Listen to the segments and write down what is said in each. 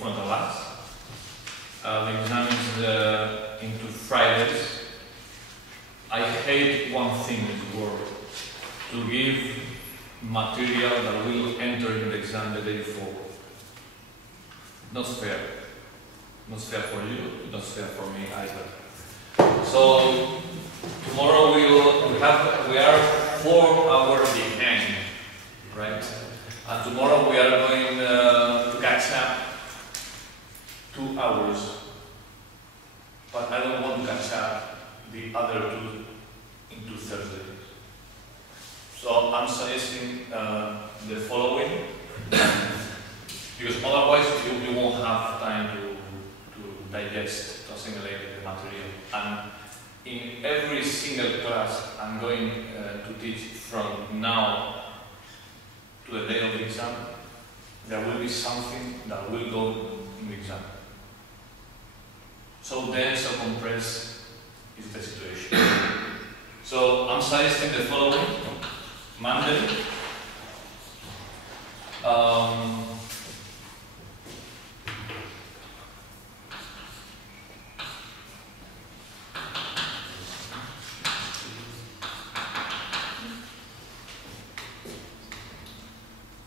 front of us. The exam is into Fridays. I hate one thing in this world, to give material that will enter in the exam the day before. Not fair. Not fair for you, not fair for me either. So tomorrow we are 4 hours behind, right? And tomorrow we are going to catch up 2 hours. But I don't want to catch up the other 2 into Thursday. So I'm suggesting the following, because otherwise you won't have time to digest, to assimilate the material. And in every single class I'm going to teach from now to the day of the exam, there will be something that will go in the exam. So dense or compressed is the situation. So I'm suggesting the following. Monday,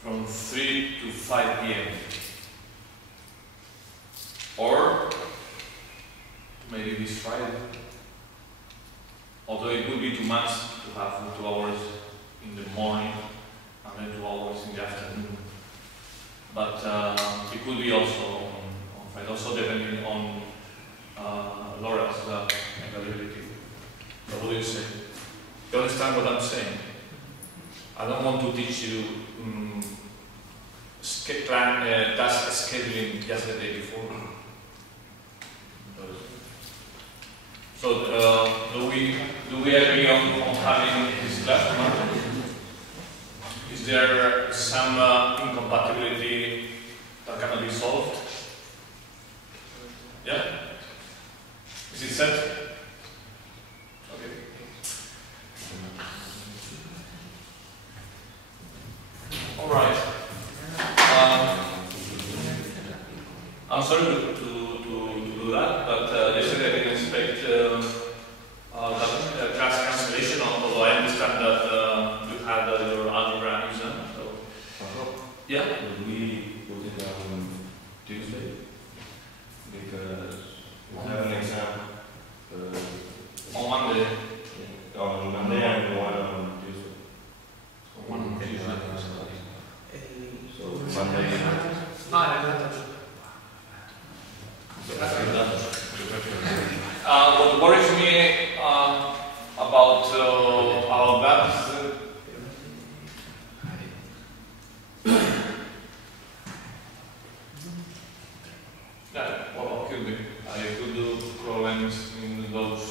from 3 to 5 p.m. or maybe this Friday, although it would be too much to have 2 hours in the morning and then 2 hours in the afternoon. But it could be also on Friday, also depending on Laura's availability. What do you say? You understand what I'm saying? I don't want to teach you task scheduling just the day before. So do we agree on having this class tomorrow? Is there some incompatibility that cannot be solved? Yeah? Is it set? Okay. All right. I'm sorry to do that, but yesterday I didn't expect that class cancellation, although I understand that you had your algebra exam. So, yeah. Would we put it on Tuesday? Because we have an exam on Monday. Yeah. On Monday and one on Tuesday. One on Tuesday. So Monday. What worries me about that is yeah, well, could be. I could do problems in those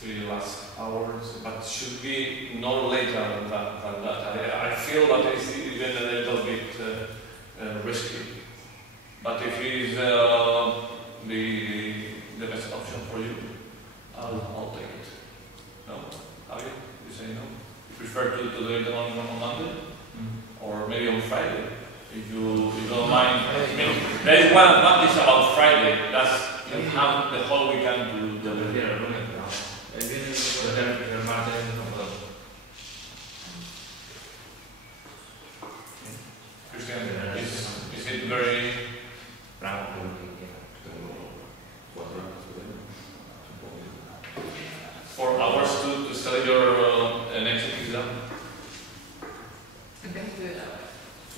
3 last hours, but should be no later than that. I feel that it's even a little bit risky. But if it is the best option for you, I'll take it. No? How you? You say no? You prefer to do it on Monday? Or maybe on Friday? If you don't mind. I mean, there is one advantage about Friday. That's you have the whole weekend to do it. Christian, is it very... 4 hours to study your next exam?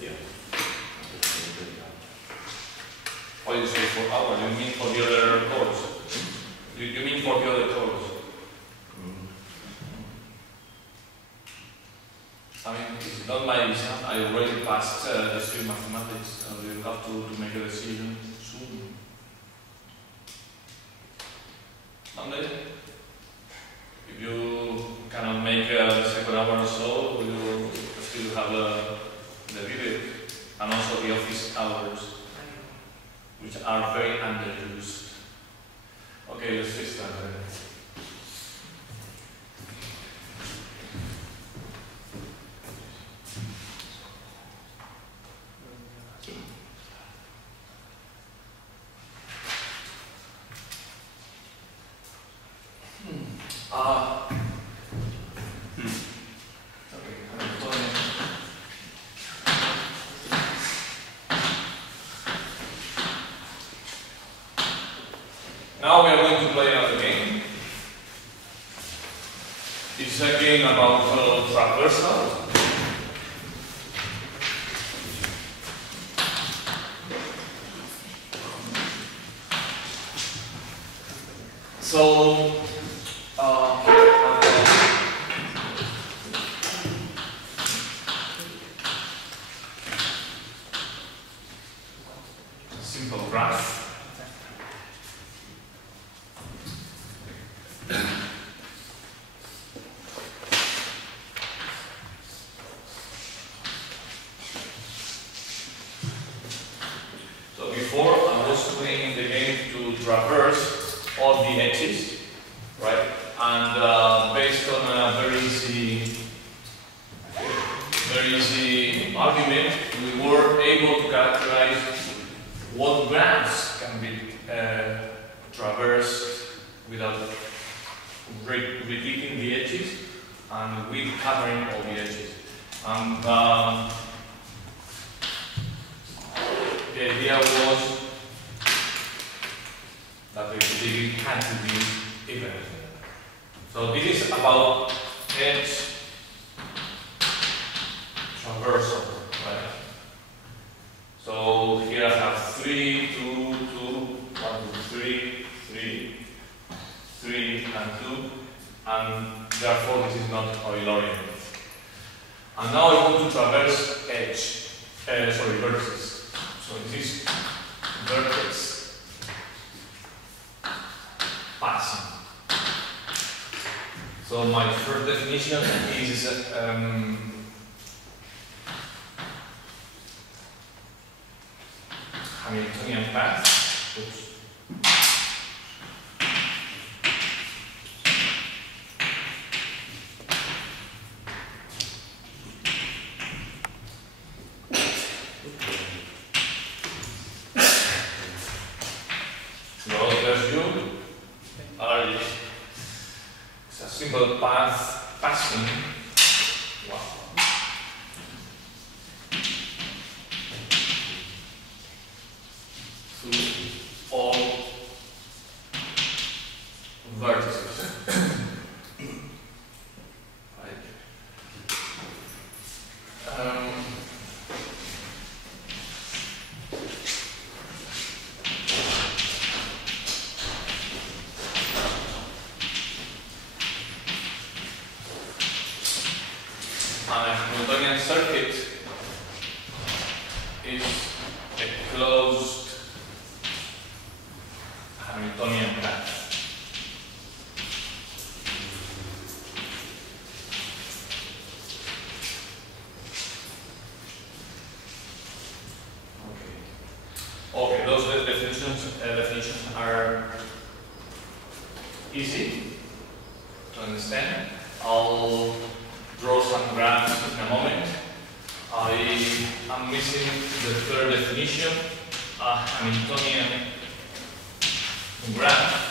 Yeah. Why do you say 4 hours? You mean for the other course? You mean for the other course? I mean, it's not my exam. I already passed Discrete mathematics, so you have to make a decision soon. Monday? If you cannot make the second hour or so, you still have the video and also the office hours, which are very underused. Okay, let's fix that. Now we are going to play another game. It's a game about traversal. So, simple graph. So before I was playing the game to traverse all the edges, right? And based on a very easy argument, we were able to characterize what graphs can be traversed without repeating the edges and with covering all the edges. And the idea was that the degree had to be even. So this is about edge traversal, right? So here I have 3, 2, 2, 1, 2, 3, 3, 3, and 2, and therefore this is not Eulerian. And now I want to traverse vertices. So this is vertex passing. So my first definition is Hamiltonian path. Oops. It's a simple path passing. Wow. Through all vertices. Right. A Hamiltonian circuit is a closed Hamiltonian path. Okay, those definitions are easy to understand. I'll draw some graphs in a moment. I am missing the third definition, a Hamiltonian graph.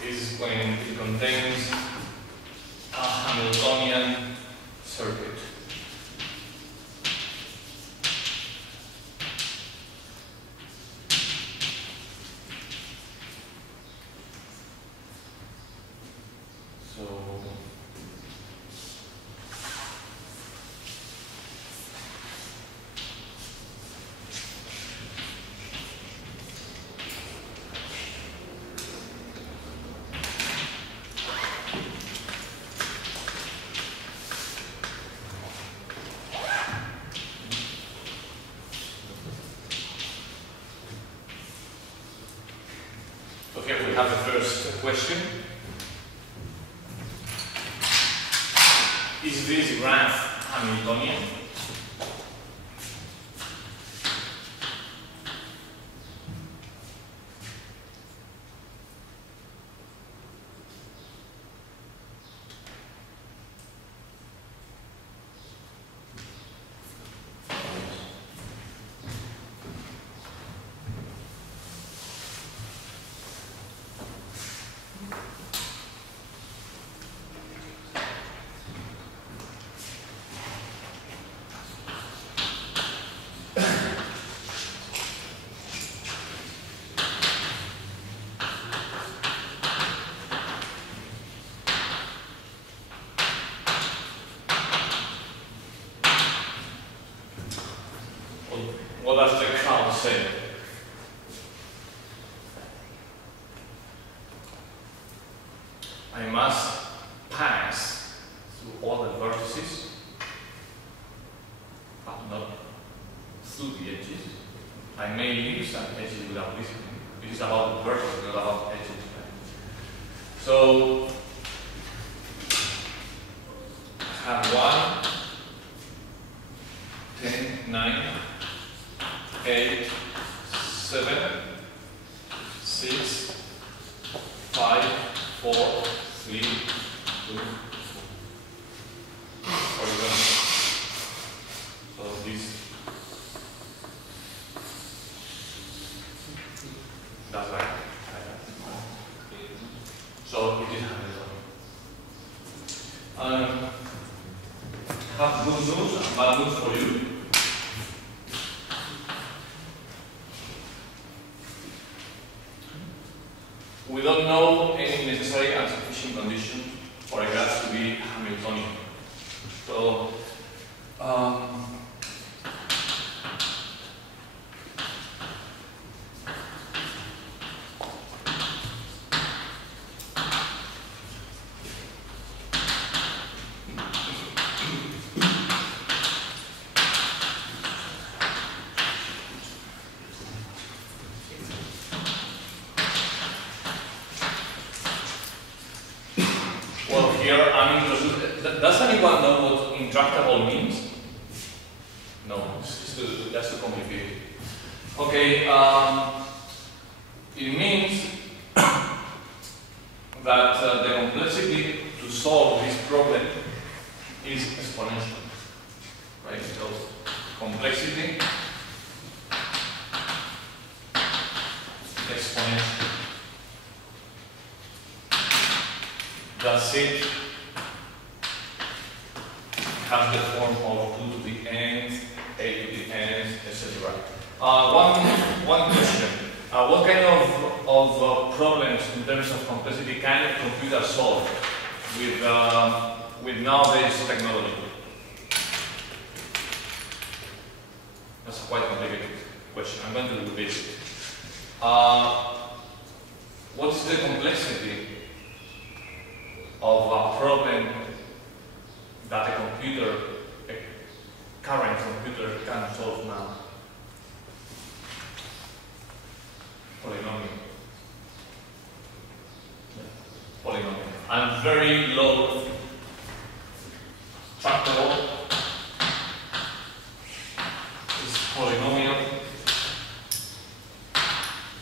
This is when it contains a Hamiltonian circuit. So here we have the first question. Is this graph Hamiltonian? say? I must pass through all the vertices, but not through the edges. I may leave some edges without visiting. It is about the vertices, not about edges. Right? So I have 1, 10, 9, 8, 7, 6, 5, 4, 3, 2, for example. So this, that's right. So it is Hamiltonian. Have good news and bad news for you. We don't know any necessary and sufficient condition for a graph to be Hamiltonian. So, does anyone know what intractable means? No, that's too complicated. Okay, it means that the complexity to solve this problem is exponential, right? So complexity exponential. That's it. Has the form of 2 to the nth, a to the nth, etc. One question. What kind of problems in terms of complexity can a computer solve with nowadays technology? That's a quite complicated question. I'm going to do this. What is the complexity of a problem that a current computer can solve now? Polynomial. Polynomial. And very low tractable is polynomial.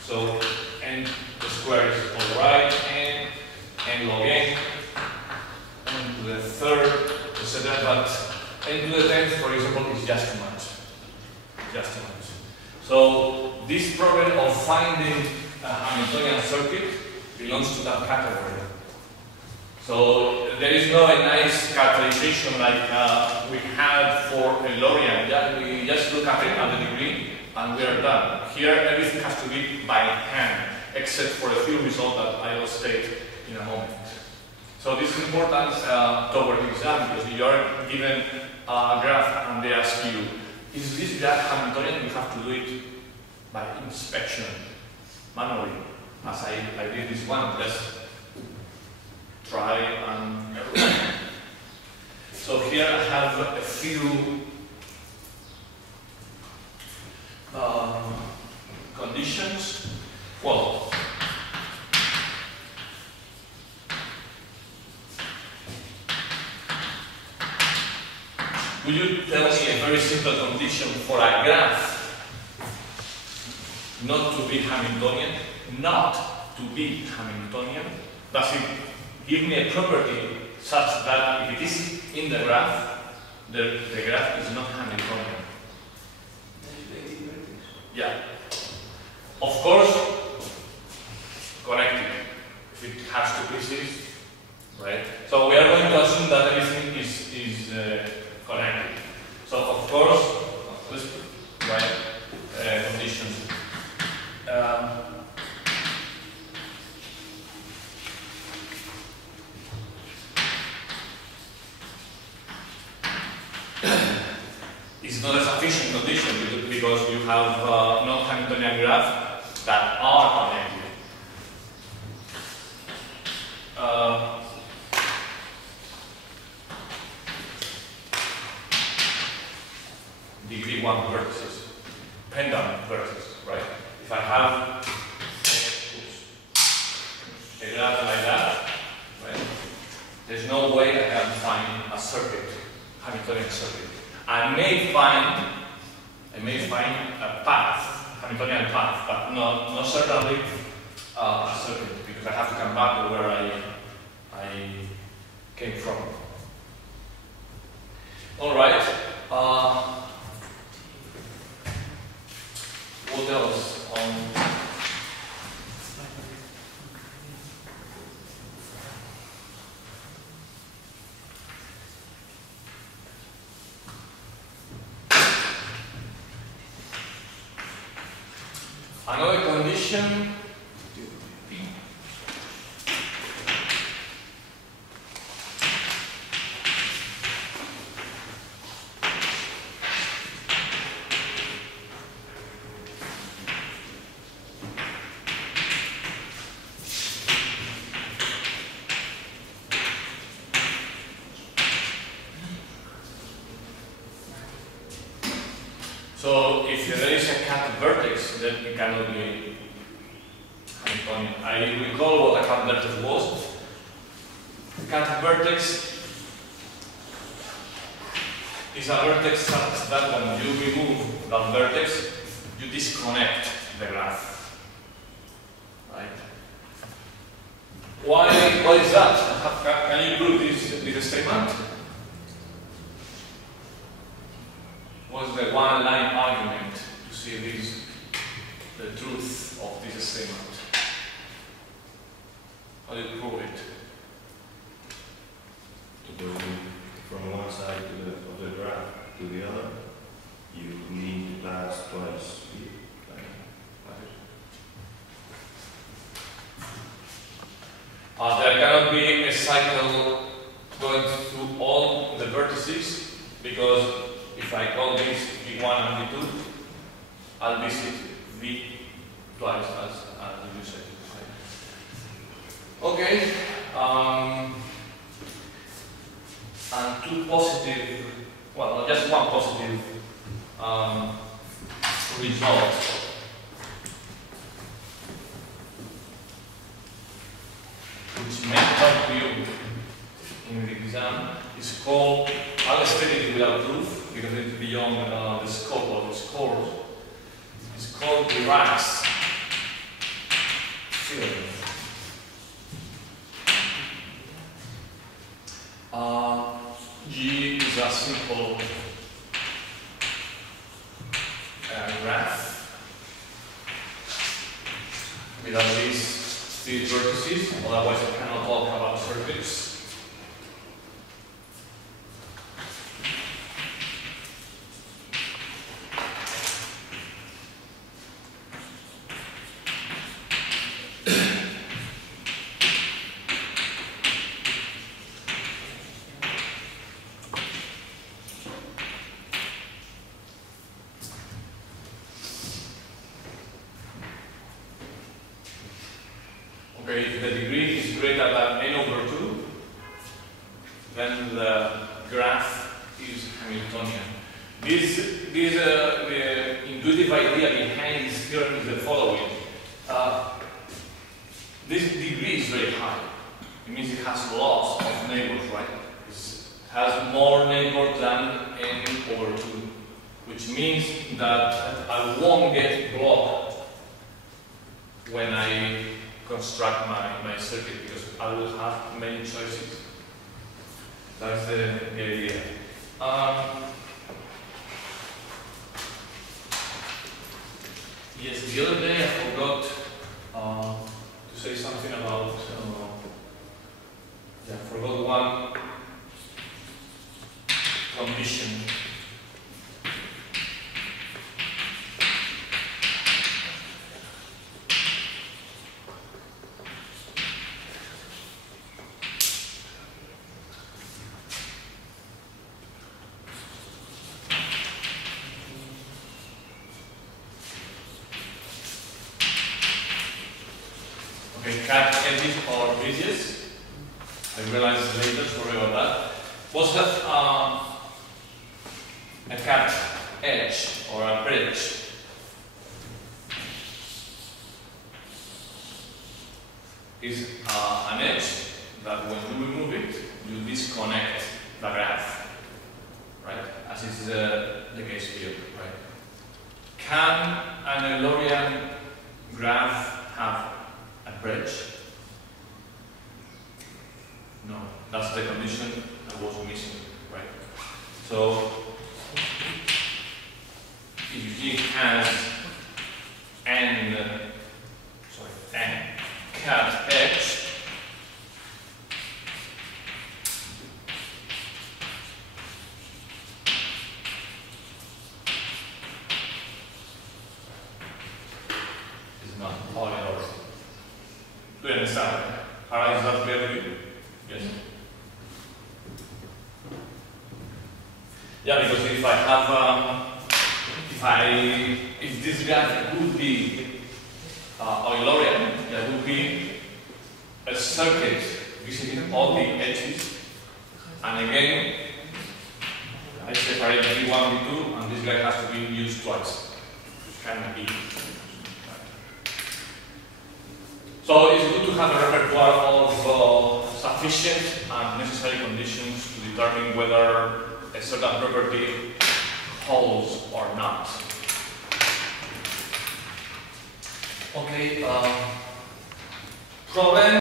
So n squared is all right, n log n, n to the third, etc. But n to the 10th, for example, is just too much. Just too much. So this problem of finding a Hamiltonian circuit belongs to that category. So there is no a nice characterization like we had for a Lorentz. Yeah, we just look at it at the degree and we are done. Here everything has to be by hand, except for a few results that I will state in a moment. So this is important toward the exam because you are given a graph and they ask you, is this graph Hamiltonian? You have to do it by inspection, manually, as I did this one. Let's try and error. So here I have a few conditions. Well, would you tell me a very simple condition for a graph not to be Hamiltonian? Not to be Hamiltonian. Does it give me a property such that if it is in the graph, the graph is not Hamiltonian? Yeah. Of course, connected. If it has two pieces, right? So we are going to assume that everything is connected. So of course, let's write conditions. It's not a sufficient condition because you have non-Hamiltonian graphs that are connected. Degree 1 vertices, pendant vertices, right? If I have a graph like that, right? There's no way I can find a circuit, Hamiltonian circuit. I may find a path, Hamiltonian path, but not certainly a circuit, because I have to come back to where I came from. All right. What else? Another condition. So if there is a cut vertex, then it cannot be Hamiltonian. I recall what a cut vertex was. A cut vertex is a vertex such that when you remove that vertex, you disconnect the graph. Right? Why is that? Can you prove this statement? What's the one-line argument to see the truth of this statement? How do you prove it? To go from one side of the graph to the other, you need to pass twice. There cannot be a cycle going through all the vertices, because if I call this V1 and V2, I'll visit V twice as you said. Okay. And two positive, well, just one positive result. Which may help you in the exam is called, I'll state it without proof because it's beyond the scope of this course. It's called Dirac's theorem. G is a simple graph without these vertices, otherwise I cannot talk about circuits. Okay, if the degree is greater than n/2, then the graph is Hamiltonian. The intuitive idea behind this theorem is the following. This degree is very high. It means it has lots of neighbors, right? It has more neighbors than n/2, which means that I won't get blocked when I construct my circuit, because I will have many choices. That's the idea. Yes, the other day I forgot to say something about, I forgot one condition. cut edges or bridges. I realized later, sorry about that. What's a cut edge or a bridge? Is an edge that when you remove it, you disconnect the graph, right? As is the case here, right? Can an Eulerian graph have a bridge? No, that's the condition that was missing, right? So, if G has n cut edge, is not polynomial. Do you understand? Alright, is that clear to you? Yes? Yeah, because if I have, if this graph would be Eulerian, there would be a circuit visiting all the edges, and again, I separate B1, B2, and this guy has to be used twice. It cannot be. So it's good to have a repertoire of sufficient and necessary conditions to determine whether a certain property holds or not. Okay, problem.